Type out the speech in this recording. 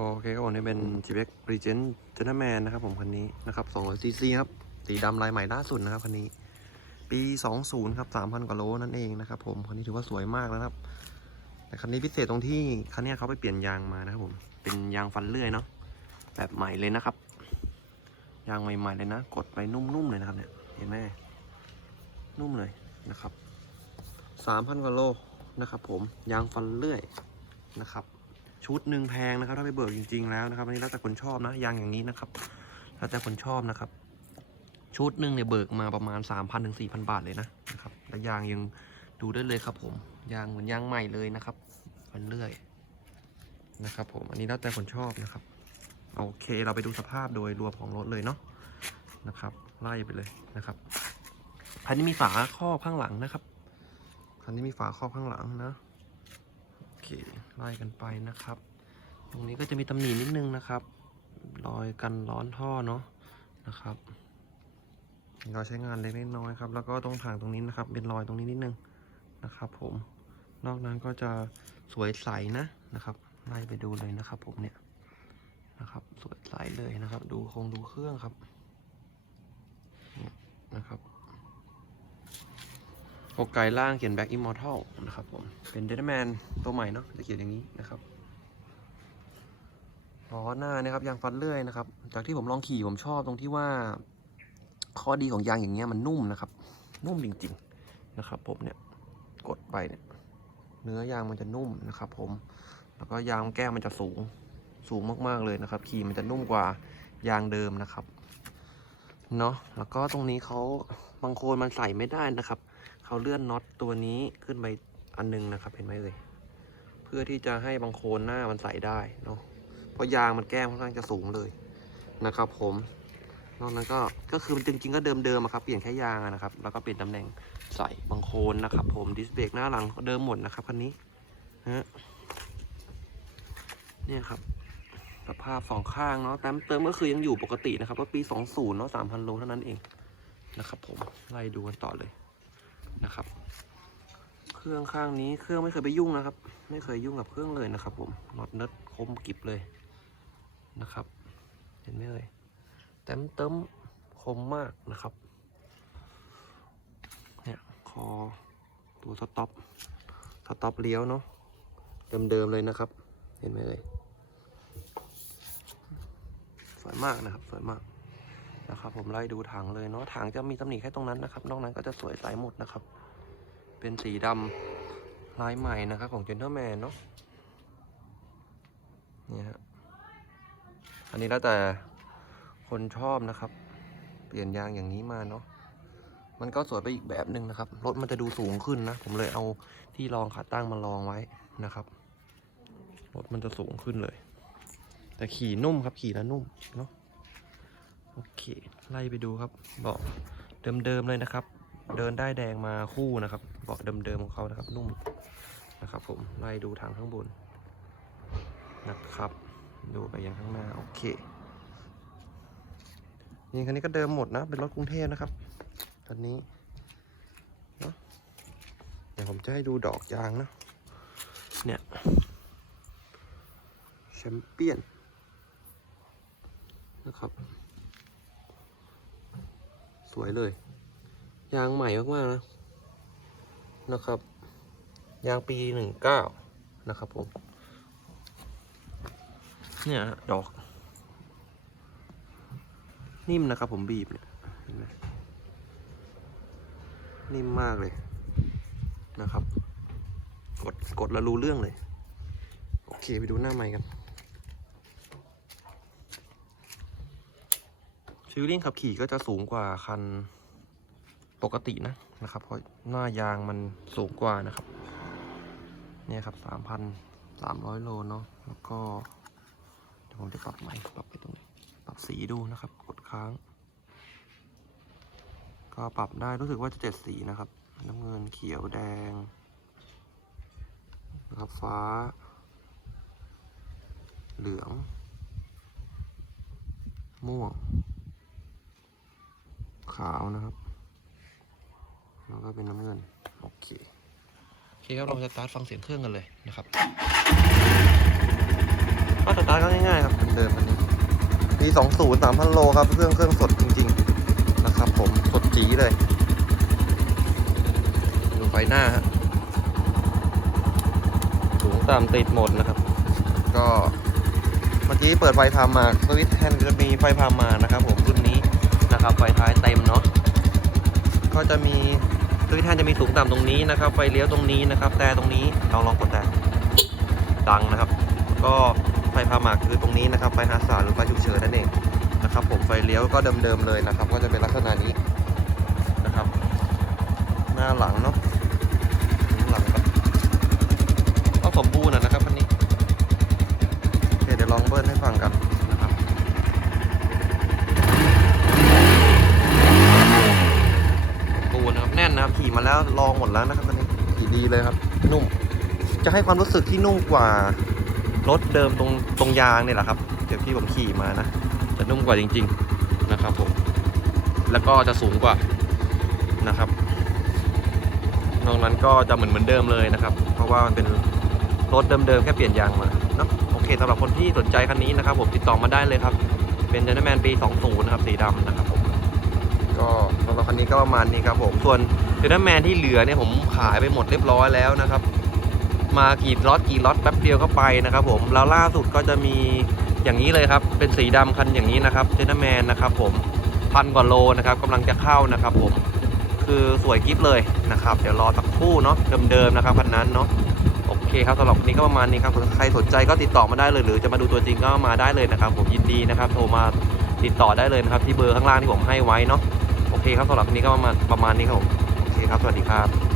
โอเคครับผมนี่เป็น g b x Regent Gentleman นะครับผมคันนี้นะครับ200 cc ครับสีดำลายใหม่ล่าสุดนะครับคันนี้ ปี 20 ครับ 3,000 กว่าโลนั่นเองนะครับผมคันนี้ถือว่าสวยมากแล้วครับ แต่คันนี้พิเศษตรงที่คันนี้เขาไปเปลี่ยนยางมานะครับผมเป็นยางฟันเลื่อยเนาะแบบใหม่เลยนะครับ ยางใหม่ ๆ เลยนะ กดไปนุ่มๆเลยนะครับเนี่ยเห็นไหมนุ่มเลยนะครับ3,000 กว่าโลนะครับผมยางฟันเลื่อยนะครับ ชุดหนึ่งแพงนะครับ ถ้าไปเบิกจริง ๆ แล้วนะครับอันนี้แล้วแต่คนชอบนะยางอย่างนี้นะครับแล้วแต่คนชอบนะครับ ชุดหนึ่งเนี่ยเบิกมาประมาณ 3,000ถึง4,000 บาทเลยนะนะครับและยางยังดูได้เลยครับ ผมยางเหมือนยางใหม่เลยนะครับฟันเลื่อยนะครับ ผมอันนี้แล้วแต่คนชอบนะครับโอเค เราไปดูสภาพโดยรวมของรถเลยเนาะนะครับ ไล่ไปเลยนะครับคันนี้มีฝาครอบข้างหลังนะครับคันนี้มีฝาครอบข้างหลังนะ เคไล่กันไปนะครับ ตรงนี้ก็จะมีตำหนินิดนึงนะครับ รอยกันร้อนท่อเนาะนะครับรอยใช้งานเล็กน้อยครับ แล้วก็ตรงถังตรงนี้นะครับ เป็นรอยตรงนี้นิดนึงนะครับผม นอกนั้นก็จะสวยใสนะนะครับ ไล่ไปดูเลยนะครับผมเนี่ยนะครับ สวยใสเลยนะครับ ดูโครงดูเครื่องครับเนี่ยนะครับ โอกไกล่างเขียนแบ็กอิมมอร์ทัลนะครับผม เป็นเดนแมนตัวใหม่เนาะจะเขียนอย่างนี้นะครับล้อหน้านะครับยางฟันเลื่อยนะครับ จากที่ผมลองขี่ผมชอบตรงที่ว่า ข้อดีของยางอย่างเงี้ยมันนุ่มนะครับ นุ่มจริงๆนะครับ ผมเนี่ยกดไปเนี่ย เนื้อยางมันจะนุ่มนะครับ ผม แล้วก็ยางแก้วมันจะสูงสูงมากๆเลยนะครับ ขี่มันจะนุ่มกว่ายางเดิมนะครับเนาะแล้วก็ตรงนี้เขาบางคนมันใส่ไม่ได้นะครับ เขาเลื่อนน็อตตัวนี้ขึ้นไปอันนึงนะครับ เห็นไหมเอ่ยเพื่อที่จะให้บางโคนหน้ามันใส่ได้เนาะเพราะยางมันแก้มค่อนข้างจะสูงเลยนะครับผมนอกนั้นก็ก็คือจริงๆก็เดิมๆอะครับเปลี่ยนแค่ยางนะครับ แล้วก็เปลี่ยนตำแหน่งใส่บางโคนนะครับ ผมดิสเบรกหน้าหลังเดิมหมดนะครับคันนี้ฮะเนี่ยครับสภาพสองข้างเนาะแต้มเติมก็คือยังอยู่ปกตินะครับว่าปี 20เนาะ3,000โลเท่านั้นเองนะครับผมไล่ดูกันต่อเลย นะครับ เครื่องข้างนี้เครื่องไม่เคยไปยุ่งนะครับ ไม่เคยยุ่งกับเครื่องเลยนะครับ ผมน็อตเนิร์ดคมกริบเลยนะครับ เห็นไหมเลยแต้มเติมคมมากนะครับเนี่ยคอตัวสต็อปสต็อปเลี้ยวเนาะเดิมๆเลยนะครับ เห็นไหมเลยสวยมากนะครับสวยมาก นะครับผมไล่ดูถังเลยเนาะถังจะมีตำหนิแค่ตรงนั้นนะครับ นอกนั้นก็จะสวยใสหมดนะครับ เป็นสีดำลายใหม่นะครับของ Gentleman เนาะนี่ฮะอันนี้แล้วแต่คนชอบนะครับ เปลี่ยนยางอย่างนี้มาเนาะมันก็สวยไปอีกแบบหนึ่งนะครับ รถมันจะดูสูงขึ้นนะ ผมเลยเอาที่รองขาตั้งมาลองไว้นะครับ รถมันจะสูงขึ้นเลย แต่ขี่นุ่มครับขี่แล้วนุ่มเนาะ โอเค ไล่ไปดูครับ เบาะเดิมๆเลยนะครับ เดินได้แดงมาคู่นะครับ เบาะเดิมๆของเขานะครับ นุ่มนะครับ ผม ไล่ดูทางข้างบนนะครับ ดูไปยังข้างหน้า โอเคนี่คันนี้ก็เดิมหมดนะ เป็นรถกรุงเทพนะครับคันนี้เนาะเดี๋ยวผมจะให้ดูดอกยางนะ เนี่ยแชมเปี้ยนนะครับ วยเลย ยางใหม่มากๆนะ นะครับ ยางปีหนึ่งเก้านะครับผม เนี่ยดอก นิ่มนะครับผมบีบเนี่ยเห็นไหมนิ่มมากเลยนะครับ กดกดแล้วรู้เรื่องเลย โอเคไปดูหน้าใหม่กัน ฟิลลิ่งขับขี่ก็จะสูงกว่าคันปกตินะนะครับ เพราะหน้ายางมันสูงกว่านะครับ เนี่ยครับสามพันสามร้อยโลเนาะแล้วก็เดี๋ยวผมจะปรับใหม่ปรับไปตรงไหนปรับสีดูนะครับ กดค้าง ก็ปรับได้รู้สึกว่าจะเจ็ดสีนะครับ น้ำเงินเขียวแดงนะครับฟ้า เหลือง ม่วง ขาวนะครับ แล้วก็เป็นน้ำเงิน โอเค โอเคครับ เราจะสตาร์ทฟังเสียงเครื่องกันเลยนะครับก็สตาร์ทก็ง่ายๆครับเหมือนเดิมอันนี้ปีสองศูนย์สามพันโลครับ เครื่องเครื่องสดจริง ๆ นะครับผม สดจีเลย ดูไฟหน้าฮะสูงต่ำติดหมดนะครับ ก็เมื่อกี้เปิดไฟพามาสวิตช์แฮนด์จะมีไฟพามานะครับผมรุ่นนี้ นะครับ ไฟท้ายเต็มเนาะก็จะมีสวิตช์แฮนจะมีสูงต่ำตรงนี้นะครับ ไฟเลี้ยวตรงนี้นะครับ แต่ตรงนี้เราลองกดแต่ดังนะครับ ก็ไฟพามาคือตรงนี้นะครับ ไฟหาสารหรือไฟฉุกเฉินนั่นเองนะครับ ผมไฟเลี้ยวก็เดิมๆเลยนะครับ ก็จะเป็นลักษณะนี้นะครับ หน้าหลังเนาะหลังก็ก็สมบูรณ์อะนะครับคันนี้โอเคเดี๋ยวลองเบิ้ลให้ฟังกันนะครับสมบูรณ์นะครับแน่นนะครับขี่มา แล้วลองหมดแล้วนะครับคันนี้ขี่ดีเลยครับ นุ่ม จะให้ความรู้สึกที่นุ่มกว่ารถเดิมตรงตรงยางเนี่ยแหละครับ เดี๋ยวที่ผมขี่มานะ จะนุ่มกว่าจริง ๆนะครับผม แล้วก็จะสูงกว่านะครับนอกนั้นก็จะเหมือนเหมือนเดิมเลยนะครับ เพราะว่ามันเป็นรถเดิมๆแค่เปลี่ยนยางมาเนาะโอเคสำหรับคนที่สนใจคันนี้นะครับ ผมติดต่อมาได้เลยครับ เป็นเจนแมนปี 20 นะครับสีดำนะครับผมก็สำหรับคันนี้ก็ประมาณนี้ครับผมส่วน เจนแมนที่เหลือเนี่ยผมขายไปหมดเรียบร้อยแล้วนะครับ มากี่ล็อตกี่ล็อตแป๊บเดียวก็ไปนะครับ ผมแล้วล่าสุดก็จะมีอย่างนี้เลยครับ เป็นสีดำคันอย่างนี้นะครับเจนแมนนะครับ ผมพันกว่าโลนะครับกำลังจะเข้านะครับ ผมคือสวยกิฟเลยนะครับ เดี๋ยวรอสักครู่เนาะเดิมๆนะครับพันนั้นเนาะโอเคครับสำหรับวันนี้ก็ประมาณนี้ครับใครสนใจก็ติดต่อมาได้เลย หรือจะมาดูตัวจริงก็มาได้เลยนะครับ ผมยินดีนะครับ โทรมาติดต่อได้เลยนะครับ ที่เบอร์ข้างล่างที่ผมให้ไว้เนาะโอเคครับสำหรับวันนี้ก็ประมาณประมาณนี้ครับผม เคครับ สวัสดีครับ